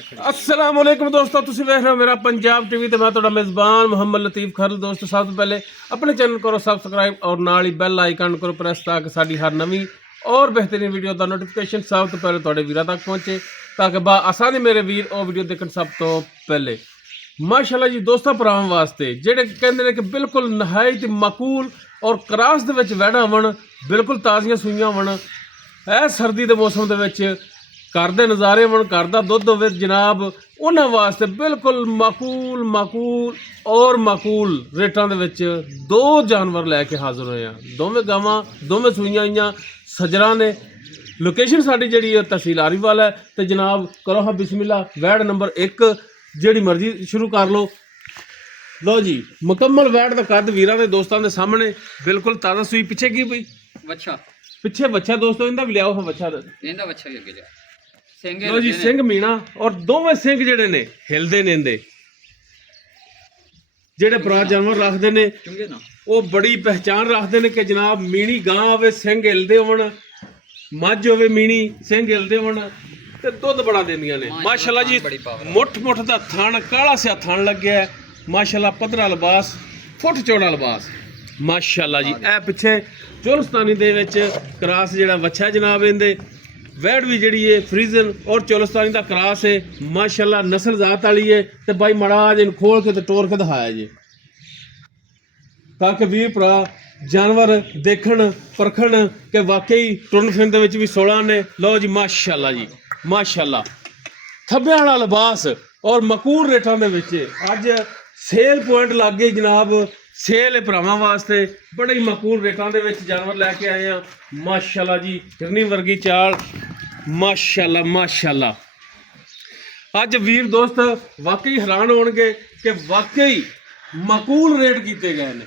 अस्सलाम वालेकुम दोस्तों, तुसीं वेख रहे हो मेरा पंजाब टीवी ते मैं तुहाडा मेज़बान मुहम्मद लतीफ़ खरल। दोस्तों सब तो पहले अपने चैनल करो सब्सक्राइब और नाल ही बैल आइकन करो प्रेस ताकि साडी हर नवीं और बेहतरीन वीडियो का नोटिफिकेशन सब तो पहले तुहाडे वीरां तक पहुंचे ताकि बा आसानी मेरे वीर और वीडियो देखण सब तो पहले। माशाल्लाह जी दोस्तों भरावां वास्ते जेहड़े कहंदे ने कि बिल्कुल नहायत माकूल और क्रास दे विच वैड़ा होवण, बिल्कुल ताज़ियां सूईयां होवण, ऐ सर्दी दे मौसम दे विच घर दे नज़ारे होवण, घर दा दुੱਧ होवे जनाब, उन्हां वास्ते बिल्कुल माकूल और माकूल रेटां दे विच दो जानवर लैके हाज़र होए आ। दोवें गावां दोवें सूईयां होईयां सजरां ने। लोकेशन साडी जिहड़ी है तहसील आरीवाल है ते जनाब करो हाँ बिस्मिल्ला। वैड़ नंबर 1 जिहड़ी मर्जी शुरू कर लो। लो जी मुकम्मल वैड़ दा कद वीरां दे दोस्तां दे सामने बिल्कुल ताज़ा सूई। पिछे की पई बच्चा, पिछे बच्चा दोस्तों, इंदा भी लियाओ हाँ बच्चा। ਇਹਦਾ ਬੱਚਾ ਵੀ ਅੱਗੇ ਜਾ लो जी सिंह मीना और दोवें सिंह जेडे ने हिलदे ने इंदे जेडे पुराने जानवर रखते ने ਚੁੰਗੇ ਨਾ वो बड़ी पहचान रखते ने कि जनाब मीनी गां होवे सिंह हिलदे होवन, मझ होवे मीनी सिंह हिलदे होवन ते दुੱਧ बड़ा देंदियां ने। माशाल्लाह जी मुठ दा थण काला सिया थण लग्या है। माशाल्लाह पतला लिबास, फुट चौड़ा लिबास। माशाल्लाह जी ए पिछे चोलस्तानी दे विच क्रास जेड़ा वच्छा है जनाब, इंदे वैड़ भी जी है फ्रीजन और चोलस्तानी का क्रास है। माशाल्लाह नस्ल जात वाली है। तो भाई मड़ा इन खोल के तो टोर के दिखाया जी ताकि वीर भरा जानवर देखण परखण के वाकई टुरन फिरन दे विच भी 16 ने। लो जी माशाल्लाह जी माशाल्लाह थब्बे वाला लिबास और मकूर रेटां दे विच अज सेल पॉइंट लग गई जनाब। सेल भरावां वास्ते बड़े ही मकूल रेटां दे विच जानवर लैके आए हैं। माशाल्लाह जी हिरनी वर्गी चाल। माशाल्लाह माशाल्लाह अज वीर दोस्त वाकई हैरान होणगे कि वाकई मकूल रेट कीते गए ने।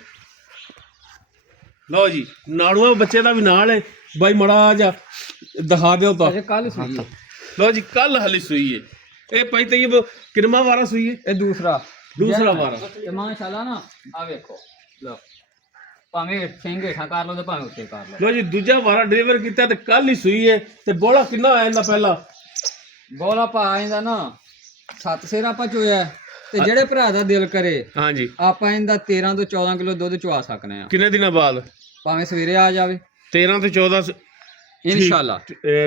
लो जी नाड़ुआ बच्चे का भी नाल है भाई, मड़ा जा दिखा दो तो। ਕੱਲ ਸੂਈ ਹੈ। लो जी कल हली सुई है ये भाई तैयब किरमा वारा सुई है। ਇਹ ਦੂਸਰਾ वारा ਤੇ ਮਾਸ਼ਾਅੱਲਾ ਨਾ ਆ ਵੇਖੋ ਲੋ, ਭਾਵੇਂ ਸਿੰਘ ਹੇਠਾਂ ਕਰ ਲਓ ਤੇ ਭਾਵੇਂ ਉੱਤੇ ਕਰ ਲਓ। लो जी दूजा वारा डिलीवर किया तो कल ही सुई है। ते बोला किन्ना आया इंदा पहला ਬੋਲਾ ਪਾ ਇਹਦਾ ਨਾ 7 ਸੇਰ ਆਪਾਂ ਚੋਇਆ ਤੇ ਜਿਹੜੇ ਭਰਾ ਦਾ ਦਿਲ ਕਰੇ हाँ जी ਆਪਾਂ ਇਹਦਾ 13 ਤੋਂ 14 ਕਿਲੋ ਦੁੱਧ ਚਵਾ ਸਕਨੇ ਆ। किन्ने दिन बाद ਭਾਵੇਂ ਸਵੇਰੇ ਆ ਜਾਵੇ 13 तो 14 ਇਨਸ਼ਾਅੱਲਾ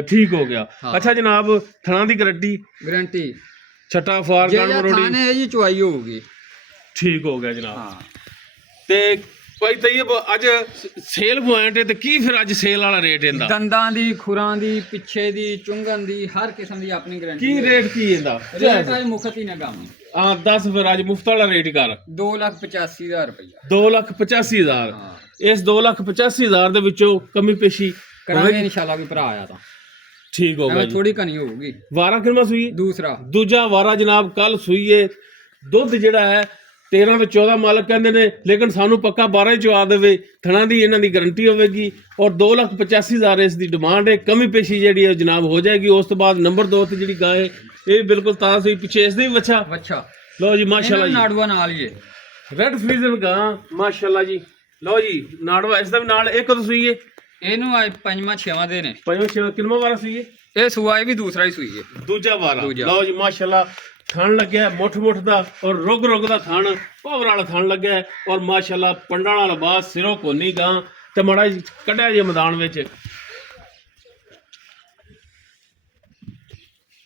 ठीक हो गया। हाँ। अच्छा जनाब थना दी गारंटी ਗਰੰਟੀ छटा फार ਜੇ गन रोड़ी ਥਾਣੇ ਜੀ ਚੁਆਈ ਹੋਊਗੀ। ठीक हो गया जनाब। ਹਾਂ ते भाई तैयब अज सेल पॉइंट है तो की फिर अज सेल वाला रेट इंदा ਦੰਦਾਂ ਦੀ ਖੁਰਾਂ ਦੀ ਪਿੱਛੇ ਦੀ ਚੁੰਗਣ ਦੀ ਹਰ ਕਿਸਮ ਦੀ ਆਪਣੀ ਗਰੰਟੀ की रेट की इंदा ਰੇਟ ਹੈ ਮੁਖਤ ਹੀ ਨਾ ਗਾਮ हाँ 10 फिर अज मुफ्त वाला रेट कर 2,85,000 ਰੁਪਇਆ। 2,85,000। ਹਾਂ इस 2,85,000 दे विचों कमी पेशी ਕਰਾਂਗੇ ਇਨਸ਼ਾਅੱਲਾ ਵੀ ਭਰਾ ਆਇਆ ਤਾਂ ठीक हो गया ਐਵੇਂ जी। ਥੋੜੀ ਕਨੀ ਹੋਊਗੀ। वारा कितना सुई ਦੂਸਰਾ दूजा वारा जनाब कल सुई है। दुध जिहड़ा है 13 तो 14 मालक कहते हैं, लेकिन सानू पक्का 12 ही चवा देवे। थणा दी इन्हां दी गारंटी होगी और 2,85,000 इसकी डिमांड है। कमी पेशी जी जनाब हो जाएगी। उस तो बाद नंबर 2 ते जी गाय ये बिल्कुल ताज़ा सुई, पिछे इसदी भी बच्चा। ਬੱਚਾ लो जी माशाल्लाह जी ਨਾੜੂਆ ਨਾਲ ਹੀ ਹੈ। रेड फ्रीजन गां माशाल्लाह जी। लो जी नाड़वा इसका भी नाल एक तो सुई है। ਇਹਨੂੰ ਅੱਜ ਪੰਜਵਾਂ ਛੇਵਾਂ ਦੇ ਨੇ। पंजवां छेवां किनवां वारा सुई है। ਇਹ ਸੂਆ ਇਹ ਵੀ ਦੂਸਰਾ ਹੀ ਸੂਈ ਹੈ। दूजा वारा दूजा। लो जी माशाल्लाह थण लग्या मुठ दा और रुग दा थण पावर वाला थण लग्या और माशाल्लाह पंडा वाला लिबास सिरों कोनी गां ते मड़ा कढ़िया जे मैदान विच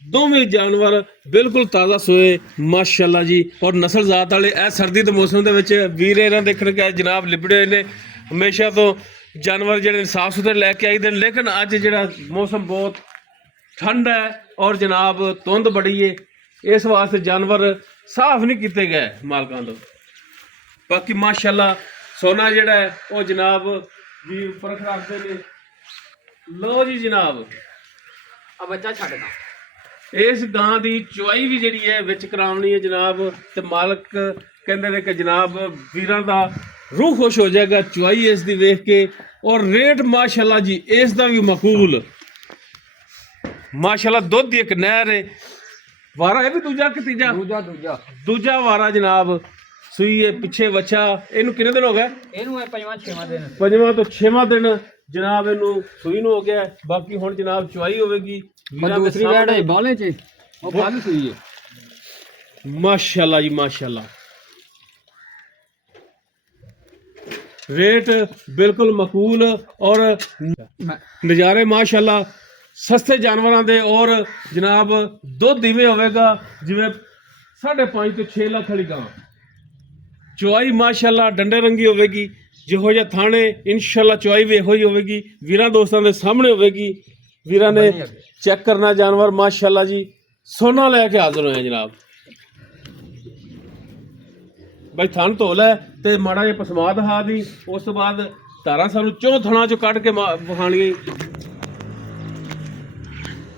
दोवें जानवर बिल्कुल ताज़ा सोए। माशाल्लाह जी और नस्ल जात वाले ए सर्दी के मौसम दे विच वीर इन्हां देखण के जनाब लिबड़े ने हमेशा तो जानवर जिहड़े साफ सुथरे लैके आईदे, लेकिन अज जिहड़ा मौसम बहुत ठंड है और जनाब धुंध बड़ी है, इस वास्ते जानवर साफ नहीं किए गए मालकां तो। बाकी माशाल्लाह सोना जिहड़ा है वो जनाब भी परख रखते ने। लो जी जनाब ਆ ਬੱਚਾ ਛੱਡਦਾ इस गां की चुआई भी जी है विच करावनी है जनाब। तो मालक कहते हैं कि जनाब वीरां दा रूह खुश हो जाएगा चुआई इसकी वेख के। और रेट माशाल्लाह जी इसका भी मकूल। माशाल्लाह दुध की एक नहर है। वारा है भी दूजा कि तीजा ਦੂਜਾ ਦੂਜਾ दूजा वारा जनाब सुई है। पिछे बच्चा इनू कितने दिन हो गए। ਇਹਨੂੰ ਇਹ ਪੰਜਵਾਂ ਛੇਵਾਂ ਦੇ ਨੇ। पंजवां तो 6वां दिन जनाब इनू सुई नू हो गया। बाकी हुण जनाब चुआई होगी। ਦੂਸਰੀ ਵੈੜ ਹੈ ਬਾਲੇ ਚ ਉਹ ਕੱਲ ਸੂਈ ਹੈ। माशाल्लाह जी माशाल्लाह। रेट बिल्कुल मकूल और नज़ारे माशाल्लाह सस्ते जानवरों के। और जनाब दुध इवें होवेगा जिवें 5.5 तो 6 लाख वाली गां। चुआई माशाल्लाह डंडे रंगी होवेगी, जिहो जिहा थाने इंशाल्लाह चुआई भी इहो ही होवेगी। वीरां दोस्तां दे सामने होवेगी। वीरां ने चेक करना जानवर माशाल्लाह जी, सोना लैके हाजिर होए जनाब। भाई थन धोल है तो माड़ा जिहा पसमा दिखा दी, उस तो बाद धारा सानू चौं थणा चो कढ़ के विखाणियां।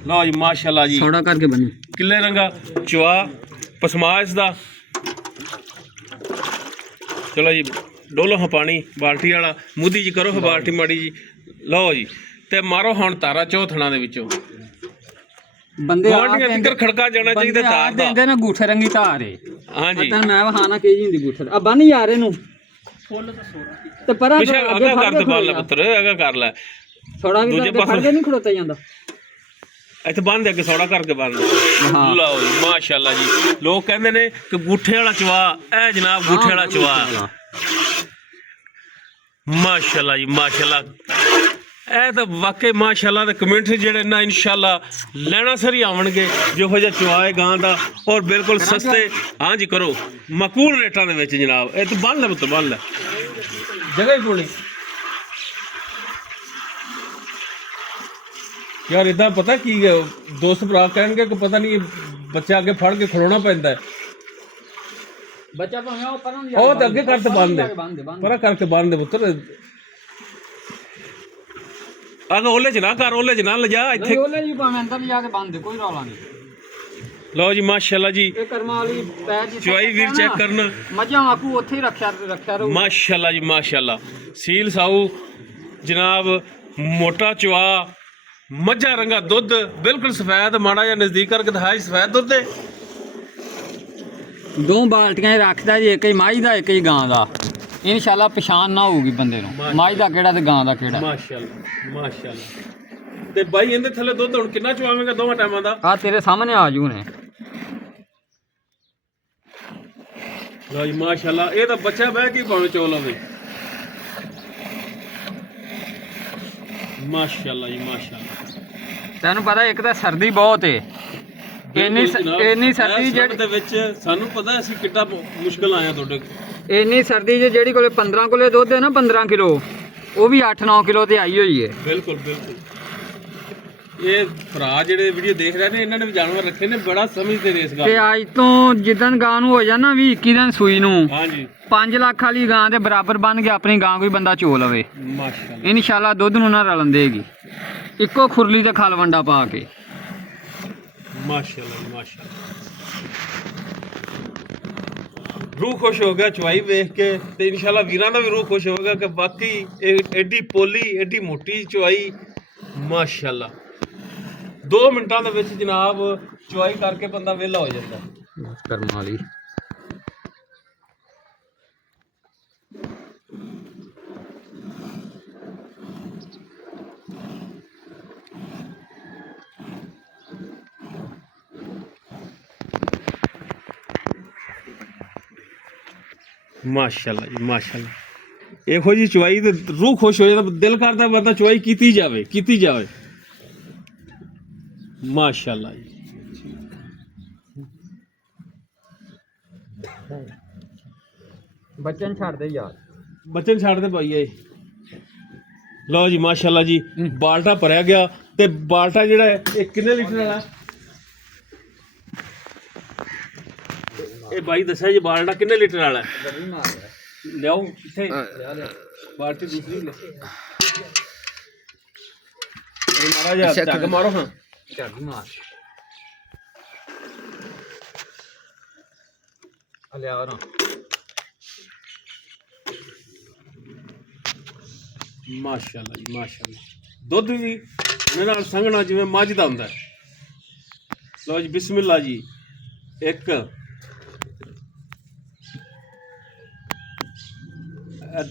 लो जी माशाल्लाह जी, थोड़ा करके बनी किले रंगा चुआ पसमा इसदा। चलो जी डोलो हाँ पानी बाल्टी वाला, मुद्दी जी करो हाँ बाल्टी माड़ी जी। लो जी ते मारो हुण तारा चौं थणा दे विचों। बंदे गुआंढियां तिकर खड़का जाना चाहिए तार दा। देंदे ना गूठे रंगी तार है। हाँ जी तन मैं वहाना के जी हुंदी गूठे आ बन यार इनु ते परा पिछे अगा कर दे बाल पुत्र, अगा कर ले थोड़ा भी दूजे फड़ के नहीं खड़ोता ਜਾਂਦਾ। ਇੱਥੇ ਬੰਨ ਦੇ ਅੱਗੇ ਸੌੜਾ ਕਰਕੇ ਬੰਨ ਦੇ। ਹਾਂ ਲਓ ਜੀ ਮਾਸ਼ਾਅੱਲਾ ਜੀ, ਲੋਕ ਕਹਿੰਦੇ ਨੇ ਕਿ ਗੂਠੇ ਵਾਲਾ ਚਵਾ, ਇਹ ਜਨਾਬ ਗੂਠੇ ਵਾਲਾ ਚਵਾ। ਮਾਸ਼ਾਅੱਲਾ ਜੀ ਮਾਸ਼ਾਅੱਲਾ, ਇਹ ਤਾਂ ਵਾਕਈ ਮਾਸ਼ਾਅੱਲਾ ਦੇ ਕਮੈਂਟ ਜਿਹੜੇ ਨਾ ਇਨਸ਼ਾਅੱਲਾ ਲੈਣਾ ਸਰੀ ਆਵਣਗੇ। ਜਿਹੋ ਜਿਹਾ ਚਵਾ ਹੈ ਗਾਂ ਦਾ ਔਰ ਬਿਲਕੁਲ ਸਸਤੇ, ਹਾਂ ਜੀ ਕਰੋ ਮਕੂਲ ਰੇਟਾਂ ਦੇ ਵਿੱਚ ਜਨਾਬ। ਇਹ ਤਾਂ ਬੰਨ ਲੈ ਪੁੱਤ ਬੰਨ ਲੈ, ਜਗ੍ਹਾ ਹੀ ਕੋਣੀ। यार इदा पता की दोस्त भरा कहेंगे कि पता नहीं बच्चा अगे फड़ के खड़ोना पैंदा है। बच्चा भाਵੇਂ ਉਹ ਪਰਾਂ ਉਹ ਤਾਂ ਅੱਗੇ ਕਰਕੇ ਬੰਨ ਦੇ, ਪਰਾਂ ਕਰਕੇ ਬੰਨ ਦੇ ਪੁੱਤਰ। ਅਗਾ ਓਲੇ ਚ ਨਾ ਕਰ, ਓਲੇ ਚ ਨਾ ਲਿਜਾ ਇੱਥੇ। ਓਲੇ ਜੀ ਭਾਵੇਂ ਅੰਦਰ ਲਿਜਾ ਕੇ ਬੰਨ ਦੇ, ਕੋਈ ਰੌਲਾ ਨਹੀਂ। ਲਓ ਜੀ ਮਾਸ਼ਾਅੱਲਾ ਜੀ, ਇਹ ਕਰਮਾਂ ਵਾਲੀ ਪੈਰ ਜੀ ਚੁਆਈ ਵੀਰ ਚੈੱਕ ਕਰਨ। ਮੱਝਾਂ ਵਾਕੂ ਉੱਥੇ ਹੀ ਰੱਖਿਆ ਰਹੂ। ਮਾਸ਼ਾਅੱਲਾ ਜੀ ਮਾਸ਼ਾਅੱਲਾ, ਸੀਲ ਸਾਊ ਜਨਾਬ, ਮੋਟਾ ਚੁਆ, मझा रंगा दुध बिल्कुल सफेद। माड़ा या नजदीक करके दिखाया सफेद दुध है। दो बाल्टियां रखदा जी, एक ही माई दा एक ही गां दा। इंशाल्लाह पहचान ना होगी बंदे नूं माई दा केड़ा ते गां दा केड़ा। माशाअल्लाह माशाअल्लाह। ते भाई इहदे थल्ले दुध हुण किन्ना चवावेंगा दोवां टाइमां दा? आ तेरे सामने आ जू ने। लो जी माशाअल्लाह, ये तां बच्चा बह के भावें चोल होवे। माशाअल्लाह जी माशाअल्लाह। ਤੈਨੂੰ ਪਤਾ ਇੱਕ ਤਾਂ ਸਰਦੀ ਬਹੁਤ ਏ, ਇੰਨੀ ਸਰਦੀ ਜਿਹੜੀ ਦੇ ਵਿੱਚ ਸਾਨੂੰ ਪਤਾ ਅਸੀਂ ਕਿੱਡਾ ਮੁਸ਼ਕਲ ਆਇਆ ਤੁਹਾਡੇ। ਇੰਨੀ ਸਰਦੀ ਜਿਹੜੀ ਕੋਲੇ 15 ਕੋਲੇ ਦੁੱਧ ਹੈ ਨਾ 15 ਕਿਲੋ, ਉਹ ਵੀ 8-9 ਕਿਲੋ ਤੇ ਆਈ ਹੋਈ ਏ। ਬਿਲਕੁਲ ਬਿਲਕੁਲ। ਇਹ ਭਰਾ ਜਿਹੜੇ ਵੀਡੀਓ ਦੇਖ ਰਹੇ ਨੇ, ਇਹਨਾਂ ਨੇ ਵੀ ਜਾਨਵਰ ਰੱਖੇ ਨੇ, ਬੜਾ ਸਮਝਦੇ ਨੇ ਇਸ ਗੱਲ ਤੇ ਅੱਜ ਤੋਂ ਜਿੱਦਣ ਗਾਂ ਨੂੰ ਹੋ ਜਾਣਾ 20-21 ਦਿਨ ਸੂਈ ਨੂੰ, ਹਾਂਜੀ 5 ਲੱਖ ਵਾਲੀ ਗਾਂ ਦੇ ਬਰਾਬਰ ਬਣ ਕੇ ਆਪਣੀ ਗਾਂ ਕੋਈ ਬੰਦਾ ਚੋ ਲਵੇ ਮਾਸ਼ਾਅੱਲਾ। ਇਨਸ਼ਾਅੱਲਾ ਦੁੱਧ ਨੂੰ ਨਾ ਰਲਣ ਦੇਗੀ, ਇੱਕੋ ਖੁਰਲੀ ਤੇ ਖਲ ਵੰਡਾ ਪਾ ਕੇ। ਮਾਸ਼ਾਅੱਲਾ ਮਾਸ਼ਾਅੱਲਾ, रूह खुश हो गया चवाई वेख के। ते इंशाल्लाह वीरां दा भी रूह खुश होगा कि वाकई एडी पोली एडी मोटी चवाई माशाल्लाह। 2 मिनटां दे विच जनाब चवाई करके बंदा वेला हो जाता। करम वाली माशाल्लाह जी माशाल्लाह। ਇਹੋ ਜੀ ਚਵਾਈ ਤੇ ਰੂਹ ਖੁਸ਼ ਹੋ ਜਾਂਦਾ, ਦਿਲ ਕਰਦਾ ਬੰਦਾ ਚਵਾਈ ਕੀਤੀ ਜਾਵੇ ਮਾਸ਼ਾਅੱਲਾ ਜੀ। ਬੱਚਨ ਛੱਡ ਦੇ ਯਾਰ, ਬੱਚਨ ਛੱਡ ਦੇ ਭਾਈ। ਇਹ ਲਓ ਜੀ ਮਾਸ਼ਾਅੱਲਾ ਜੀ, ਬਾਲਟਾ ਭਰਿਆ ਗਿਆ। ਤੇ ਬਾਲਟਾ ਜਿਹੜਾ ਇਹ ਕਿੰਨੇ ਲੀਟਰ ਵਾਲਾ? ਇਹ ਭਾਈ ਦੱਸਿਆ ਜੀ ਬਾਲਟਾ ਕਿੰਨੇ ਲੀਟਰ ਵਾਲਾ? ਲਿਆਓ ਇੱਥੇ ਬਾਲਟੀ ਦੂਸਰੀ ਲੈ। ਇਹ ਮਾਰਾ ਜਾ ਝੱਗ ਮਾਰੋ। ਹਾਂ ਝੱਗ ਮਾਰ ਆ ਲਿਆ ਨਾ। ਮਾਸ਼ਾਅੱਲਾ ਜੀ ਮਾਸ਼ਾਅੱਲਾ, ਦੁੱਧ ਵੀ ਮੇਰੇ ਨਾਲ ਸੰਘਣਾ ਜਿਵੇਂ ਮੱਝ ਦਾ ਹੁੰਦਾ। ਲਓ ਜੀ ਬਿਸਮਿਲ੍ਲਾ ਜੀ। 1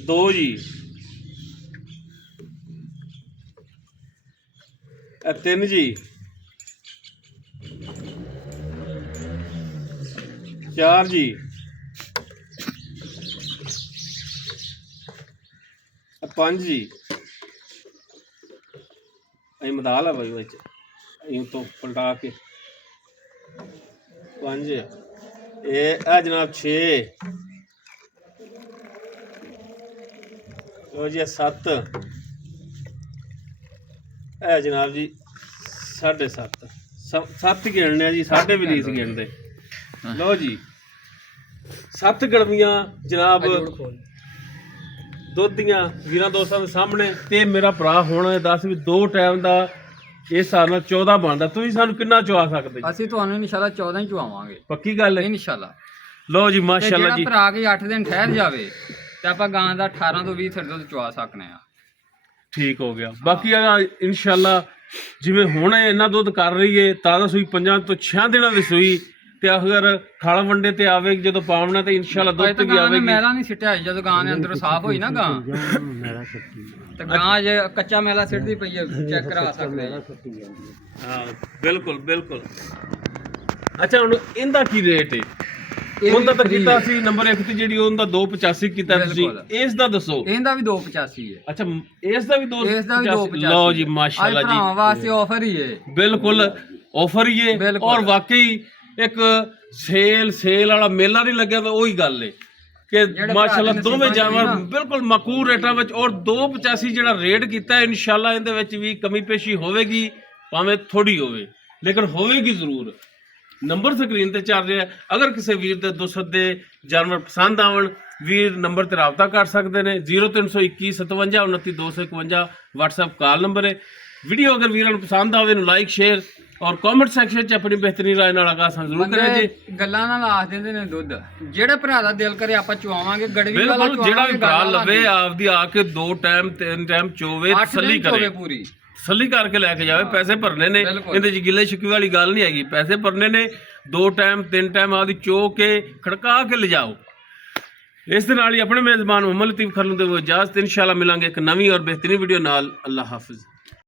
2 ਜੀ, 3 ਜੀ, 4 ਜੀ 5 ਜੀ ਇਹ ਮਦਾਲ ਹੈ ਬਾਈ ਵਿੱਚ ਇਹ ਤੋਂ ਪਲਟਾ ਕੇ 5 ਇਹ ਆ ਜਨਾਬ 6 ਲੋ ਜੀ 7 ਇਹ ਜਨਾਬ ਜੀ 7.5 7 ਹੀ ਗਿਣਨੇ ਆ ਜੀ, ਸਾਡੇ ਵੀ ਨਹੀਂ ਸੀ ਗਿਣਦੇ। ਲੋ ਜੀ 7 ਗੜਵੀਆਂ ਜਨਾਬ ਦੁੱਧ ਦੀਆਂ ਵੀਰਾਂ ਦੋਸਤਾਂ ਦੇ ਸਾਹਮਣੇ। ਤੇ ਮੇਰਾ ਭਰਾ ਹੁਣ ਦੱਸ ਵੀ 2 ਟਾਈਮ ਦਾ ਇਸ ਹਿਸਾਬ ਨਾਲ 14 ਬਣਦਾ, ਤੁਸੀਂ ਸਾਨੂੰ ਕਿੰਨਾ ਚਵਾ ਸਕਦੇ ਜੀ? ਅਸੀਂ ਤੁਹਾਨੂੰ ਇਨਸ਼ਾਅੱਲਾ 14 ਹੀ ਚਵਾਵਾਂਗੇ, ਪੱਕੀ ਗੱਲ ਹੈ ਇਨਸ਼ਾਅੱਲਾ। ਲੋ ਜੀ ਮਾਸ਼ਾਅੱਲਾ ਜੀ, ਜਿਹੜਾ ਭਰਾ ਕੇ 8 ਦਿਨ ਠਹਿਰ ਜਾਵੇ ਤੇ ਆਪਾਂ ਗਾਂ ਦਾ 18 ਤੋਂ 20 ਥਰ ਦੁੱਧ ਚਵਾ ਸਕਨੇ ਆ। ਠੀਕ ਹੋ ਗਿਆ। ਬਾਕੀ ਇਨਸ਼ਾਅੱਲਾ ਜਿਵੇਂ ਹੁਣ ਇਹਨਾਂ ਦੁੱਧ ਕਰ ਰਹੀ ਏ ਤਾਜ਼ਾ ਸੂਈ 5 ਤੋਂ 6 ਦਿਨਾਂ ਦੀ ਸੂਈ, ਤੇ ਅਗਰ ਖਾਲਾ ਵੰਡੇ ਤੇ ਆਵੇ ਜਦੋਂ ਪਾਵਣਾ ਤੇ ਇਨਸ਼ਾਅੱਲਾ ਦੁੱਧ ਤੇ ਵੀ ਆਵੇਗੀ। ਮੈਲਾ ਨਹੀਂ ਸਿੱਟਿਆ ਜਦੋਂ ਗਾਂ ਦੇ ਅੰਦਰੋਂ ਸਾਫ਼ ਹੋਈ ਨਾ ਗਾਂ ਤੇ ਗਾਂ ਜੇ ਕੱਚਾ ਮੈਲਾ ਸਿੱਟਦੀ ਪਈ ਹੈ ਚੈੱਕ ਕਰਾ ਸਕਦੇ ਆ। ਹਾਂ ਬਿਲਕੁਲ ਬਿਲਕੁਲ। ਅੱਛਾ ਹੁਣ ਇਹਦਾ ਕੀ ਰੇਟ ਹੈ? ਉਹਦਾ ਤਾਂ ਕੀਤਾ ਸੀ ਨੰਬਰ 1 ਤੇ ਜਿਹੜੀ ਉਹਦਾ 285 ਕੀਤਾ ਤੁਸੀਂ, ਇਸ ਦਾ ਦੱਸੋ। ਇਹਦਾ ਵੀ 285 ਹੈ। ਅੱਛਾ ਇਸ ਦਾ ਵੀ 285। ਲਓ ਜੀ ਮਾਸ਼ਾਅੱਲਾ ਜੀ, ਭਰਾਵਾਂ ਵਾਸਤੇ ਆਫਰ ਹੀ ਹੈ। ਬਿਲਕੁਲ ਆਫਰ ਹੀ ਹੈ। ਔਰ ਵਾਕਈ ਇੱਕ ਸੇਲ ਵਾਲਾ ਮੇਲਾ ਨਹੀਂ ਲੱਗਿਆ ਤਾਂ ਉਹੀ ਗੱਲ ਹੈ ਕਿ ਮਾਸ਼ਾਅੱਲਾ ਦੋਵੇਂ ਜਾਨਵਰ ਬਿਲਕੁਲ ਮਕੂਰ ਰੇਟਾਂ ਵਿੱਚ। ਔਰ 285 ਜਿਹੜਾ ਰੇਟ ਕੀਤਾ ਇਨਸ਼ਾਅੱਲਾ ਇਹਦੇ ਵਿੱਚ ਵੀ ਕਮੀ ਪੇਸ਼ੀ ਹੋਵੇਗੀ, ਭਾਵੇਂ ਥੋੜੀ ਹੋਵੇ ਲੇਕਿਨ ਹੋਵੇਗੀ ਜ਼ਰੂਰ। ਨੰਬਰ ਸਕਰੀਨ ਤੇ ਚੱਲ ਰਿਹਾ, ਅਗਰ ਕਿਸੇ ਵੀਰ ਦੇ ਦੁਸਤ ਦੇ ਜਾਨਵਰ ਪਸੰਦ ਆਵਣ ਵੀਰ ਨੰਬਰ ਤੇ ਰਾਬਤਾ ਕਰ ਸਕਦੇ ਨੇ। 0321 57 29 251 WhatsApp ਕਾਲ ਨੰਬਰ ਹੈ। ਵੀਡੀਓ ਅਗਰ ਵੀਰਾਂ ਨੂੰ ਪਸੰਦ ਆਵੇ ਨੂੰ ਲਾਈਕ ਸ਼ੇਅਰ ਔਰ ਕਮੈਂਟ ਸੈਕਸ਼ਨ 'ਚ ਆਪਣੀ ਬਿਹਤਰੀਨ ਰਾਏ ਨਾਲ ਆਗਾਹ ਜ਼ਰੂਰ ਕਰਿਆ ਜੀ। ਗੱਲਾਂ ਨਾਲ ਆਖ ਦਿੰਦੇ ਨੇ ਦੁੱਧ ਜਿਹੜੇ ਭਰਾ ਦਾ ਦਿਲ ਕਰੇ ਆਪਾਂ ਚਵਾਵਾਂਗੇ ਗੜਵੀ ਵਾਲਾ ਚਵਾਵਾਂਗੇ। ਜਿਹੜਾ ਵੀ ਭਰਾ ਲਵੇ ਆਪਦੀ ਆ ਕੇ 2 ਟਾਈਮ 3 ਟਾਈਮ ਚੋਵੇ, ਤਸੱਲੀ ਕਰੇ, ਪੂਰੀ ਤਸੱਲੀ ਕਰਕੇ ਲੈ ਕੇ ਜਾਵੇ। ਪੈਸੇ ਭਰਨੇ ਨੇ, ਇਹਦੇ 'ਚ ਗਿੱਲੇ ਸ਼ਿਕਵੇ ਵਾਲੀ ਗੱਲ ਨਹੀਂ ਹੈਗੀ। ਪੈਸੇ ਭਰਨੇ ਨੇ, 2 ਟਾਈਮ 3 ਟਾਈਮ ਆਪਦੀ ਚੋ ਕੇ ਖੜਕਾ ਕੇ ਲਿਜਾਓ। ਇਸ ਦੇ ਨਾਲ ਹੀ ਆਪਣੇ ਮੇਜ਼ਬਾਨ ਮੁਹੰਮਦ ਲਤੀਫ ਖਰਲੂ ਦੇ ਇਜਾਜ਼ਤ। ਇਨਸ਼ਾਅੱਲਾ ਮਿਲਾਂਗੇ ਇੱਕ ਨਵੀਂ ਔਰ ਬਿਹਤਰੀਨ ਵੀਡੀਓ ਨਾਲ। ਅੱਲਾਹ ਹਾਫਿਜ਼।